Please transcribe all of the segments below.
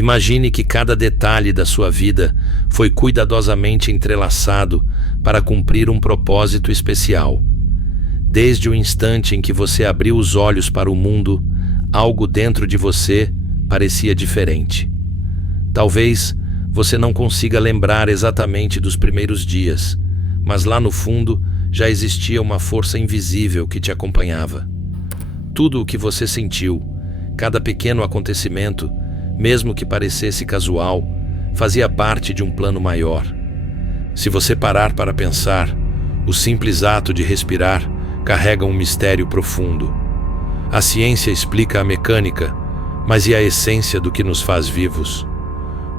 Imagine que cada detalhe da sua vida foi cuidadosamente entrelaçado para cumprir um propósito especial. Desde o instante em que você abriu os olhos para o mundo, algo dentro de você parecia diferente. Talvez você não consiga lembrar exatamente dos primeiros dias, mas lá no fundo já existia uma força invisível que te acompanhava. Tudo o que você sentiu, cada pequeno acontecimento, mesmo que parecesse casual, fazia parte de um plano maior. Se você parar para pensar, o simples ato de respirar carrega um mistério profundo. A ciência explica a mecânica, mas e a essência do que nos faz vivos?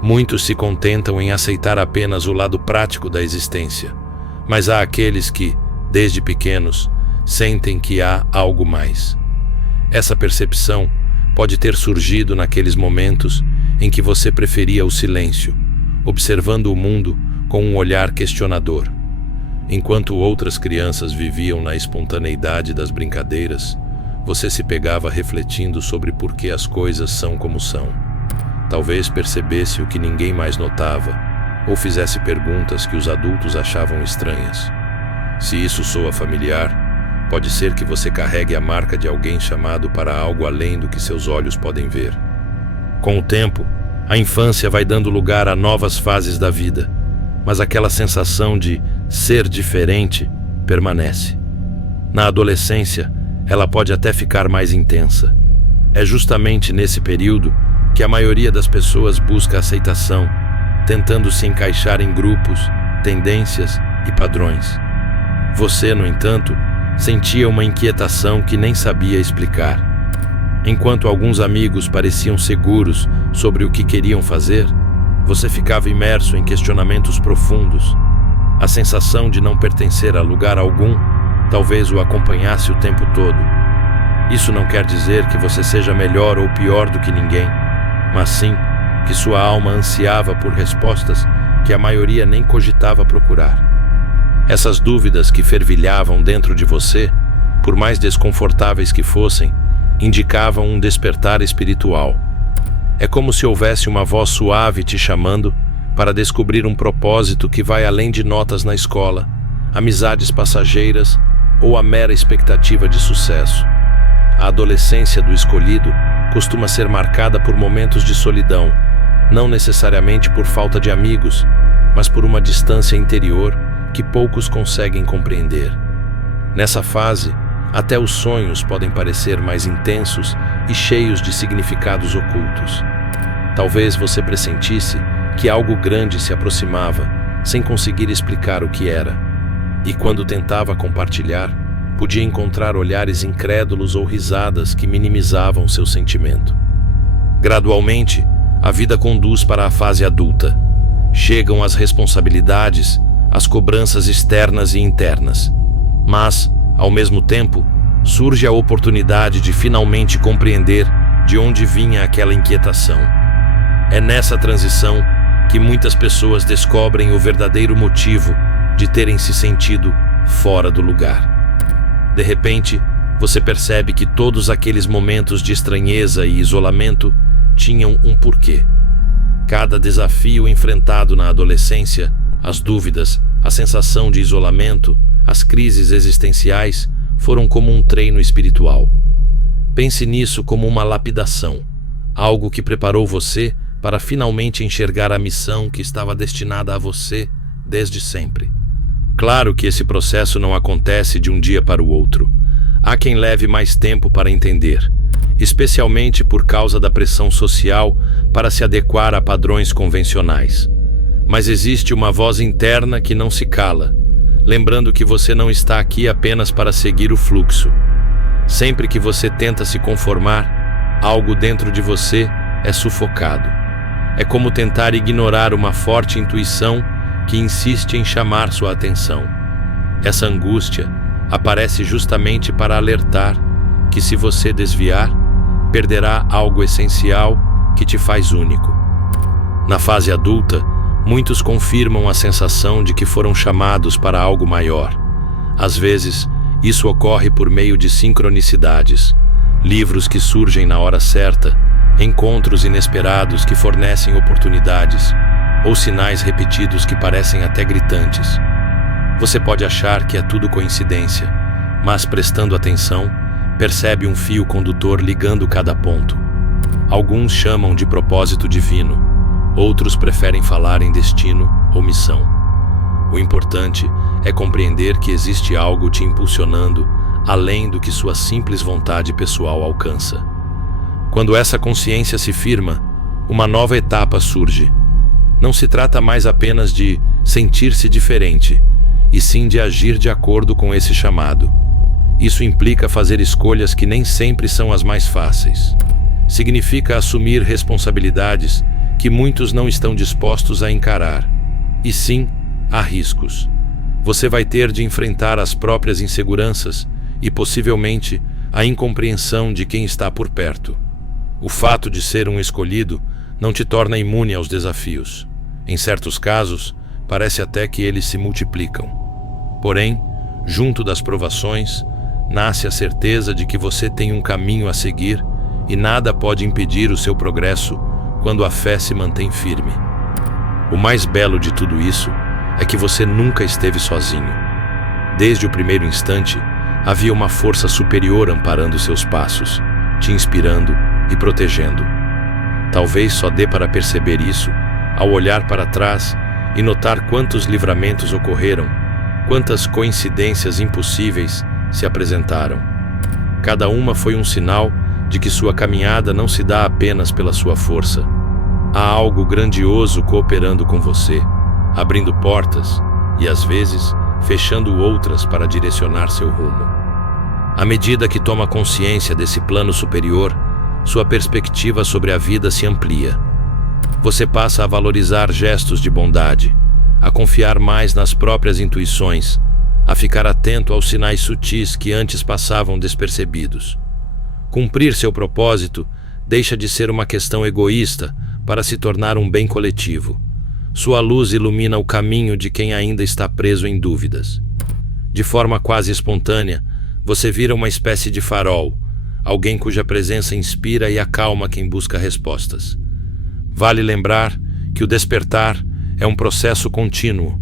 Muitos se contentam em aceitar apenas o lado prático da existência, mas há aqueles que, desde pequenos, sentem que há algo mais. Essa percepção pode ter surgido naqueles momentos em que você preferia o silêncio, observando o mundo com um olhar questionador. Enquanto outras crianças viviam na espontaneidade das brincadeiras, você se pegava refletindo sobre por que as coisas são como são. Talvez percebesse o que ninguém mais notava, ou fizesse perguntas que os adultos achavam estranhas. Se isso soa familiar, pode ser que você carregue a marca de alguém chamado para algo além do que seus olhos podem ver. Com o tempo, a infância vai dando lugar a novas fases da vida, mas aquela sensação de ser diferente permanece. Na adolescência, ela pode até ficar mais intensa. É justamente nesse período que a maioria das pessoas busca aceitação, tentando se encaixar em grupos, tendências e padrões. Você, no entanto, sentia uma inquietação que nem sabia explicar. Enquanto alguns amigos pareciam seguros sobre o que queriam fazer, você ficava imerso em questionamentos profundos. A sensação de não pertencer a lugar algum talvez o acompanhasse o tempo todo. Isso não quer dizer que você seja melhor ou pior do que ninguém, mas sim que sua alma ansiava por respostas que a maioria nem cogitava procurar. Essas dúvidas que fervilhavam dentro de você, por mais desconfortáveis que fossem, indicavam um despertar espiritual. É como se houvesse uma voz suave te chamando para descobrir um propósito que vai além de notas na escola, amizades passageiras ou a mera expectativa de sucesso. A adolescência do escolhido costuma ser marcada por momentos de solidão, não necessariamente por falta de amigos, mas por uma distância interior que poucos conseguem compreender. Nessa fase, até os sonhos podem parecer mais intensos e cheios de significados ocultos. Talvez você pressentisse que algo grande se aproximava, sem conseguir explicar o que era. E quando tentava compartilhar, podia encontrar olhares incrédulos ou risadas que minimizavam seu sentimento. Gradualmente, a vida conduz para a fase adulta. Chegam as responsabilidades, as cobranças externas e internas. Mas, ao mesmo tempo, surge a oportunidade de finalmente compreender de onde vinha aquela inquietação. É nessa transição que muitas pessoas descobrem o verdadeiro motivo de terem se sentido fora do lugar. De repente, você percebe que todos aqueles momentos de estranheza e isolamento tinham um porquê. Cada desafio enfrentado na adolescência, as dúvidas, a sensação de isolamento, as crises existenciais, foram como um treino espiritual. Pense nisso como uma lapidação, algo que preparou você para finalmente enxergar a missão que estava destinada a você desde sempre. Claro que esse processo não acontece de um dia para o outro. Há quem leve mais tempo para entender, especialmente por causa da pressão social para se adequar a padrões convencionais. Mas existe uma voz interna que não se cala, lembrando que você não está aqui apenas para seguir o fluxo. Sempre que você tenta se conformar, algo dentro de você é sufocado. É como tentar ignorar uma forte intuição que insiste em chamar sua atenção. Essa angústia aparece justamente para alertar que, se você desviar, perderá algo essencial que te faz único. Na fase adulta, muitos confirmam a sensação de que foram chamados para algo maior. Às vezes, isso ocorre por meio de sincronicidades, livros que surgem na hora certa, encontros inesperados que fornecem oportunidades ou sinais repetidos que parecem até gritantes. Você pode achar que é tudo coincidência, mas prestando atenção, percebe um fio condutor ligando cada ponto. Alguns chamam de propósito divino, outros preferem falar em destino ou missão. O importante é compreender que existe algo te impulsionando além do que sua simples vontade pessoal alcança. Quando essa consciência se firma, uma nova etapa surge. Não se trata mais apenas de sentir-se diferente, e sim de agir de acordo com esse chamado. Isso implica fazer escolhas que nem sempre são as mais fáceis. Significa assumir responsabilidades que muitos não estão dispostos a encarar. E sim, há riscos. Você vai ter de enfrentar as próprias inseguranças e, possivelmente, a incompreensão de quem está por perto. O fato de ser um escolhido não te torna imune aos desafios. Em certos casos, parece até que eles se multiplicam. Porém, junto das provações, nasce a certeza de que você tem um caminho a seguir e nada pode impedir o seu progresso quando a fé se mantém firme. O mais belo de tudo isso é que você nunca esteve sozinho. Desde o primeiro instante, havia uma força superior amparando seus passos, te inspirando e protegendo. Talvez só dê para perceber isso ao olhar para trás e notar quantos livramentos ocorreram, quantas coincidências impossíveis se apresentaram. Cada uma foi um sinal de que sua caminhada não se dá apenas pela sua força. Há algo grandioso cooperando com você, abrindo portas e, às vezes, fechando outras para direcionar seu rumo. À medida que toma consciência desse plano superior, sua perspectiva sobre a vida se amplia. Você passa a valorizar gestos de bondade, a confiar mais nas próprias intuições, a ficar atento aos sinais sutis que antes passavam despercebidos. Cumprir seu propósito deixa de ser uma questão egoísta para se tornar um bem coletivo. Sua luz ilumina o caminho de quem ainda está preso em dúvidas. De forma quase espontânea, você vira uma espécie de farol, alguém cuja presença inspira e acalma quem busca respostas. Vale lembrar que o despertar é um processo contínuo.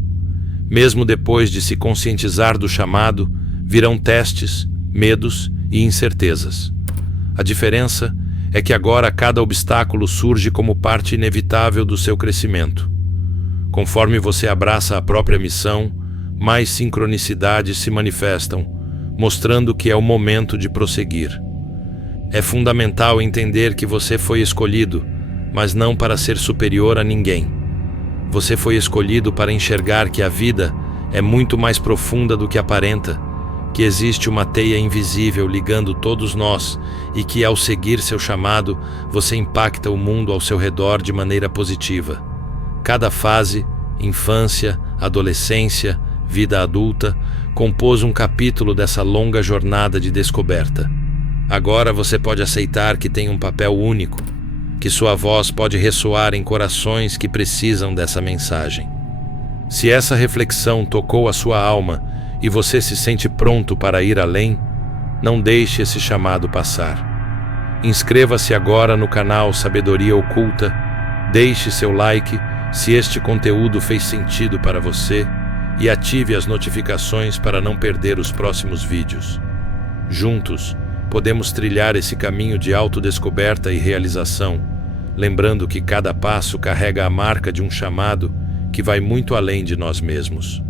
Mesmo depois de se conscientizar do chamado, virão testes, medos e incertezas. A diferença é que agora cada obstáculo surge como parte inevitável do seu crescimento. Conforme você abraça a própria missão, mais sincronicidades se manifestam, mostrando que é o momento de prosseguir. É fundamental entender que você foi escolhido, mas não para ser superior a ninguém. Você foi escolhido para enxergar que a vida é muito mais profunda do que aparenta, que existe uma teia invisível ligando todos nós e que, ao seguir seu chamado, você impacta o mundo ao seu redor de maneira positiva. Cada fase, infância, adolescência, vida adulta, compôs um capítulo dessa longa jornada de descoberta. Agora você pode aceitar que tem um papel único, que sua voz pode ressoar em corações que precisam dessa mensagem. Se essa reflexão tocou a sua alma e você se sente pronto para ir além, não deixe esse chamado passar. Inscreva-se agora no canal Sabedoria Oculta, deixe seu like se este conteúdo fez sentido para você e ative as notificações para não perder os próximos vídeos. Juntos, podemos trilhar esse caminho de autodescoberta e realização, lembrando que cada passo carrega a marca de um chamado que vai muito além de nós mesmos.